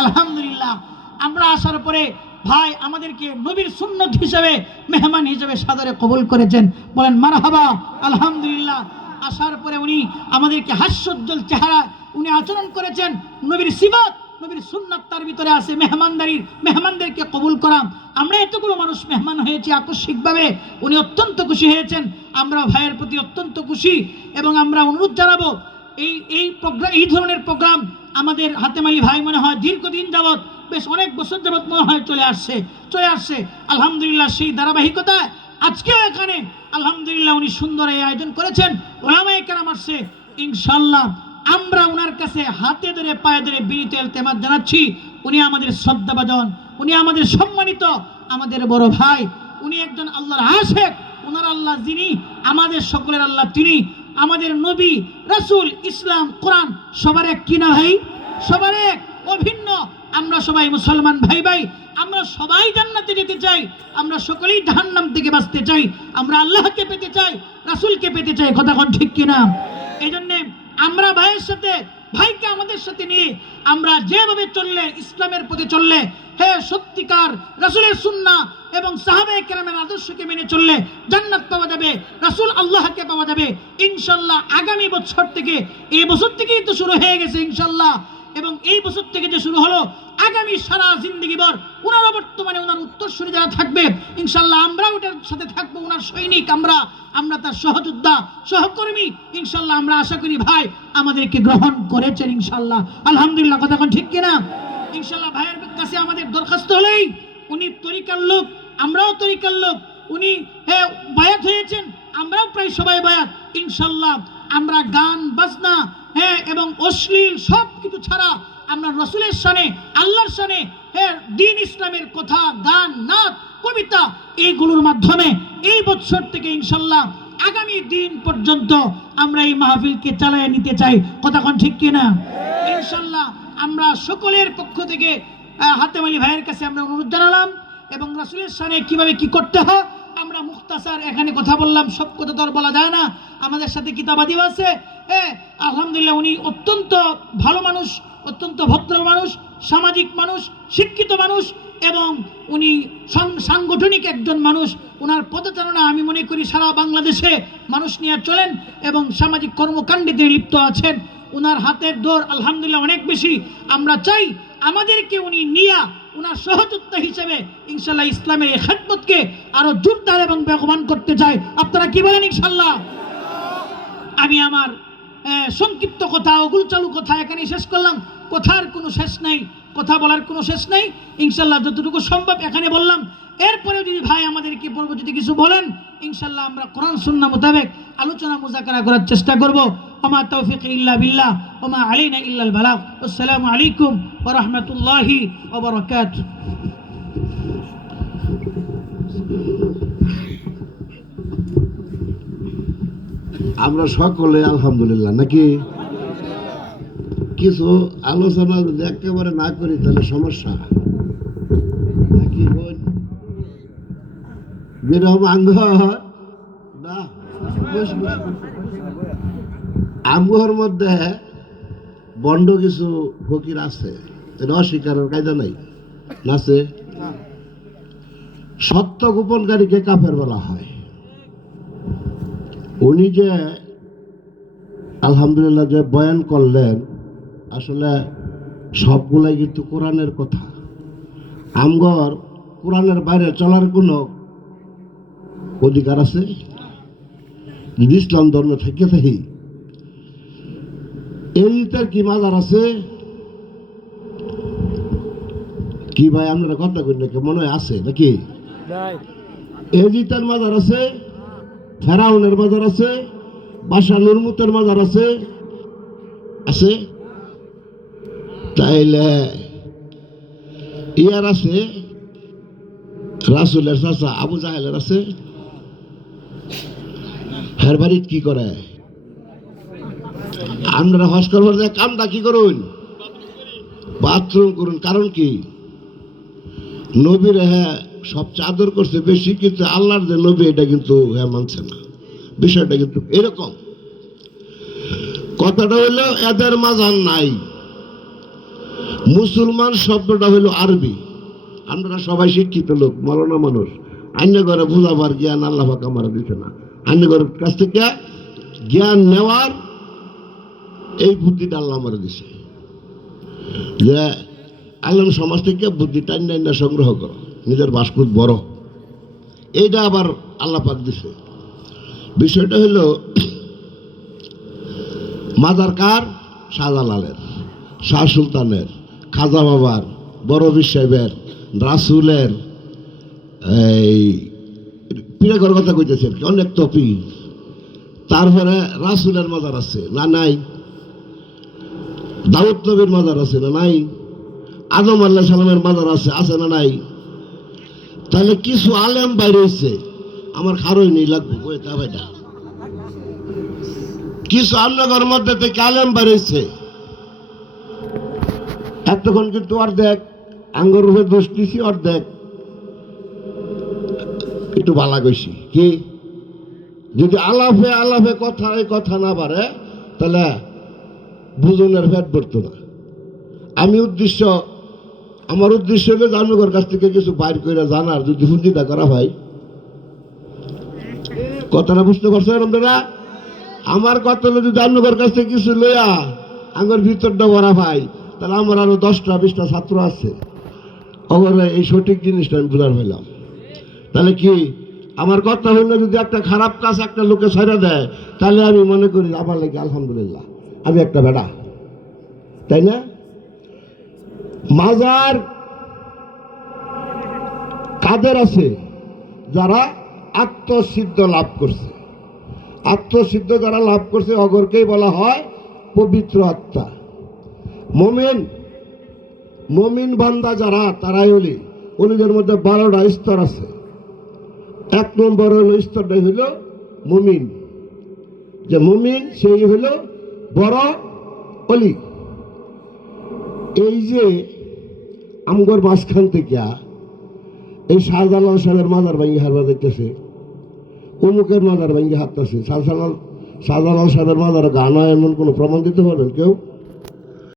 আলহামদুলিল্লাহ। আমরা আসার পরে ভাই আমাদেরকে নবীর সুন্নত হিসেবে, মেহমান হিসেবে সাদরে কবুল করেছেন। বলেন, মারহাবা, আলহামদুলিল্লাহ। আসার পরে উনি আমাদেরকে হাস্যোজ্জ্বল চেহারা উনি আচরণ করেছেন। নবীর সিবাত নবীর সুন্নাত তার ভিতরে আছে। মেহমানদারির, মেহমানদেরকে কবুল করা আমরা এতগুলো মানুষ মেহমান হয়েছি আকস্মিকভাবে। উনি অত্যন্ত খুশি হয়েছেন। আমরা ভাইয়ের প্রতি অত্যন্ত খুশি এবং আমরা অনুরোধ জানাব এই এই প্রোগ্রাম এই ধরনের প্রোগ্রাম আমাদের হাতেমালি ভাই মনে হয় দীর্ঘদিন যাবৎ, বেশ অনেক বছর যাবৎ মনে হয় চলে আসছে চলে আসছে। আলহামদুলিল্লাহ সেই ধারাবাহিকতায় আজকেও এখানে, আলহামদুলিল্লাহ উনি সুন্দর এই আয়োজন করেছেন। ওলামায় কেরাম আসছে ইনশাল্লাহ আমরা ওনার কাছে হাতে ধরে, পায়ে ধরে বিনীত এলতেমাত জানাচ্ছি, উনি আমাদের শ্রদ্ধাভাজন, উনি আমাদের সম্মানিত, আমাদের বড় ভাই, উনি একজন আল্লাহর আশেক ওনার আল্লাহ যিনি, আমাদের সকলের আল্লাহ তিনি আমাদের নবী রাসূল ইসলাম কোরআন সবার এক কিনা ভাই? সবার এক। অভিন্ন। আমরা সবাই মুসলমান ভাই ভাই। আমরা সবাই জান্নাতে যেতে চাই। আমরা সকলেই জাহান্নাম থেকে বাঁচতে চাই। আমরা আল্লাহকে পেতে চাই, রাসুলকে পেতে চাই। কথা ঠিক কিনা? এই জন্যে আমরা ভাইয়ের সাথে ভাইকে আমাদের সাথে নিয়ে আমরা যেভাবে চললে, ইসলামের পথে চললে, হে সত্যিকার রাসুলের সুন্না এবং সাহাবে কেরামের আদর্শকে মেনে চললে জান্নাত পাওয়া যাবে, রাসুল আল্লাহকে পাওয়া যাবে ইনশাল্লাহ আগামী বছর থেকে, এই বছর থেকেই তো শুরু হয়ে গেছে ইনশাল্লাহ এবং এই বছর থেকে যে শুরু হলো আগামী সারা জিন্দগি ভর ওনারা বর্তমানে ওনার উত্তরসূরি যারা থাকবে ইনশাল্লাহ আমরা ওটার সাথে থাকব, ওনার সৈনিক আমরা আমরা তার সহযোদ্ধা, সহকর্মী ইনশাল্লাহ আমরা আশা করি ভাই আমাদেরকে গ্রহণ করেছেন ইনশাল্লাহ আলহামদুলিল্লাহ, কথা এখন ঠিক কিনা? ইনশাল্লাহ ভাইয়ের কাছে আমাদের দরখাস্ত হলেই উনি তরিকার লোক, আমরাও তরিকার লোক, উনি হ্যাঁ বায়াত হয়েছেন, আমরাও প্রায় সবাই বায়াত। ইনশাল্লাহ আমরা গান, বাজনা হ্যাঁ এবং অশ্লীল সব কিছু ছাড়া আমরা রসুলের সনে আল্লাহর সানে হ্যাঁ দিন ইসলামের কথা গান নাচ কবিতা এইগুলোর মাধ্যমে এই বছর থেকে ইনশাল্লাহ আগামী দিন পর্যন্ত আমরা এই মাহফিলকে চালায় নিতে চাই। কথা কোন ঠিক কিনা? ইনশাল্লাহ আমরা সকলের পক্ষ থেকে আহ, হাতেম আলী ভাইয়ের কাছে আমরা অনুরোধ জানালাম এবং রাসুলের সানে কীভাবে কি করতে হয় আমরা মুক্তাসার এখানে কথা বললাম সব কথা তো আর বলা যায় না। আমাদের সাথে কিতাবাদিও আছে হ্যাঁ আলহামদুলিল্লাহ উনি অত্যন্ত ভালো মানুষ অত্যন্ত ভদ্র মানুষ, সামাজিক মানুষ, শিক্ষিত মানুষ এবং উনি সাংগঠনিক একজন মানুষ। ওনার পদচারণা আমি মনে করি সারা বাংলাদেশে মানুষ নিয়ে চলেন এবং সামাজিক কর্মকাণ্ডে তিনি লিপ্ত আছেন। ওনার হাতের দৌড় আলহামদুলিল্লাহ অনেক বেশি। আমরা চাই আমাদেরকে উনি নিয়া ওনার সহযোদ্ধা হিসেবে ইনশাল্লাহ ইসলামের এই খেদমতকে আরও জোরদার এবং বেগবান করতে চাই আপনারা কি বলেন ইনশাল্লাহ আমি আমার সংক্ষিপ্ত কথা ওগুলো চালু কথা এখানে শেষ করলাম। কথার কোনো শেষ নাই, কথা বলার কোনো শেষ নাই। ইনশাল্লাহ যতটুকু সম্ভব এখানে বললাম। এরপরে যদি ভাই আমাদেরকে বলব যদি কিছু বলেন, ইনশাল্লাহ আমরা কোরআন সুন্না মোতাবেক আলোচনা, মুজাকারা করার চেষ্টা করব। ওমা তৌফিক ইল্লা বিল্লাহ, ওমা আলাইনা ইল্লাল বালাগ। আসসালামু আলাইকুম ওয়া রাহমাতুল্লাহি ওয়া বারাকাতুহু। আমরা সকলে আলহামদুলিল্লাহ নাকি? কিছু আলোচনা যদি একেবারে না করি তাহলে সমস্যা। নাকি আঙ্গ। না। আমগোর মধ্যে বন্ড কিছু ফকির আছে এটা অস্বীকারের কায়দা নাই। নাচে সত্য গোপনকারীকে কাফের বলা হয়। উনি যে আলহামদুলিল্লাহ যে বয়ান করলেন আসলে সবগুলাই কিন্তু কোরআনের কথা। আমগর কোরআনের বাইরে চলার কোনো অধিকার আছে? যদি ইসলাম ধর্ম থেকে থাকি। এই তার কি মাজার আছে? কি ভাই আপনারা কথা কই নাকি? মনে হয় আছে নাকি? এই জিতার মাজার আছে? ফেরাউনের বাজার আছে বাসা নুরমুতের বাজার আছে আছে? তাইলে ইয়ার আছে, রাসুলের চাচা আবু জাহেলের আছে। হের কি করে? আপনারা হস করবার যে কামটা কি করুন? বাথরুম করুন, কারণ কি? নবীর হ্যাঁ সব চাদর করছে বেশি, কিন্তু আল্লাহর যে নবী, এটা কিন্তু হ্যাঁ মানছে না। বিষয়টা কিন্তু এরকম। কথাটা হইল, এদের মাঝার নাই। মুসলমান শব্দটা হলো আরবি। আমরা সবাই শিক্ষিত লোক, মরনা মানুষ। অন্য ঘরে বুঝাবার জ্ঞান আল্লাহ আমার দিতে না। অন্য ঘরের কাছ থেকে জ্ঞান নেওয়ার এই বুদ্ধিটা আল্লাহ আমার দিছে। যে আলম সমাজ থেকে বুদ্ধিটা টাইনা সংগ্রহ করো। নিজের বাসকুট বড়। এইটা আবার আল্লাহ পাক দিছে। বিষয়টা হলো মাদার কার? শাহজালালের, শাহ সুলতানের, খাজা বাবার, বড় সাহেবের, রাসুলের, এই পীরের কথা কইতেছে অনেক তো পীর। তারপরে রাসুলের মাজার আছে, না নাই? দাউদ নবীর মাজার আছে, না নাই? আদম আল্লাহ সালামের মাজার আছে আছে না নাই? তাহলে কিছু আলেম বাইরে আমার খারই নেই, লাগবে ওই তা ভাইটা? কিছু আমনগর মধ্যে থেকে আলেম বেরিয়েছে এতক্ষণ কিন্তু অর্ধেক, আঙ্গুর রূপে দোষ দিছি, অর্ধেক। একটু বালা কইছি, কি? যদি আলাপে আলাপে কথা এই কথা না পারে তাহলে বুজনের ফ্যাট পড়তো না। আমি উদ্দেশ্য আমার উদ্দেশ্য হলো জানুকর কাছ থেকে কিছু বাইর করে জানার, যদি ফুঞ্জিটা করা হয়। কথাটা বুঝতে পারছেন আপনারা? আমার কথা যদি আপনার কাছ থেকে কিছু লইয়া আমার ভিতরটা ভরা ভাই তাহলে আমার আরও দশটা, বিশটা ছাত্র আছে। আমার এই সঠিক জিনিসটা আমি বোঝার হইলাম। তাহলে কি, আমার কথা হইলে, যদি একটা খারাপ কাজ একটা লোকে ছেড়ে দেয়, তাহলে আমি মনে করি আমার লাগে আলহামদুলিল্লাহ। আমি একটা বেড়া। তাই না? মাজার কাদের আছে? যারা আত্মসিদ্ধ লাভ করছে। আত্মসিদ্ধ যারা লাভ করছে, অগরকেই বলা হয় পবিত্র আত্মা। মমিন মমিন বান্দা যারা, তারাই হলি উনিদের মধ্যে বারোটা স্তর আছে। এক নম্বর স্তরটা হইল মমিন। যে মমিন, সেই হইল বড় অলি। এই যে আমগর মাঝখান থেকে এই শাহজালাল সাহেবের মাজার ভাঙ্গি হারবার দেখতেছে, অমুকের মাজার ভাঙ্গি হাঁটতেছে। শাহজালাল শাহজালাল সাহেবের মাজার গান এমন কোনো প্রমাণ দিতে পারবেন কেউ?